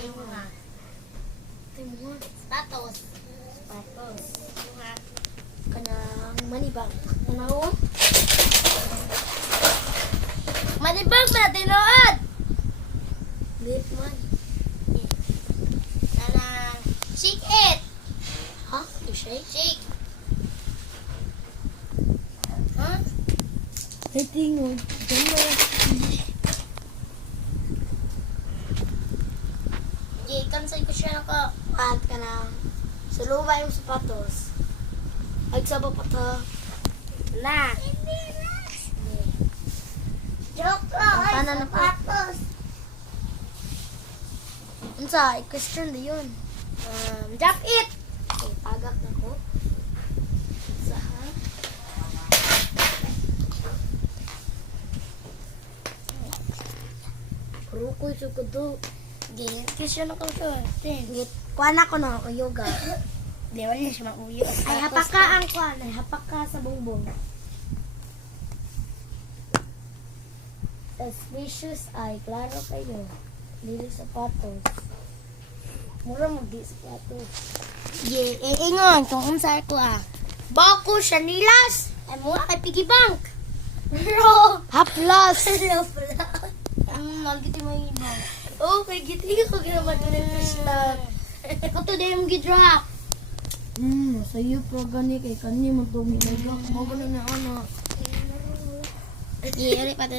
Imo nga. Status. Status. Imo nga. Kanang manibang. Ano? Manibang na tinuod. Lip man. Kanang shake it. Ha? To shake? Shake. Ha? Ay, tingod. Di, cancel ko siya ako. At kanang sulubay yung sapatos. Ay, sabo pa to. Na. Joke ko. Ang Ay, tanan na po. sapatos. Unsa? I-question na yun. Drop it. Okay, tagak na ko. Unsa ha? Rukoy sa kudo. Di, question ako siya. Ngit, kuha na ko na ako yoga. Di, wala niya siya mag-uyo. Ay, hapak ka ang kuha. Ay, hapak ka sa bongbong. Suspicious ay, klaro kayo. Lili sapatos. Mura mag-di sapatos. Di, ingon kung unsa ko Bako siya nilas. Ay mo kay piggy bank. Bro. Haplas! Hello, pala. Nagiti mo yung ibang. Oh, may giti ko ginawa doon yung Krishna. Ito to yung gidrop. Sa'yo pa gani kay kanyi mo itong ginagak. Mga na ano. Iya, lipat.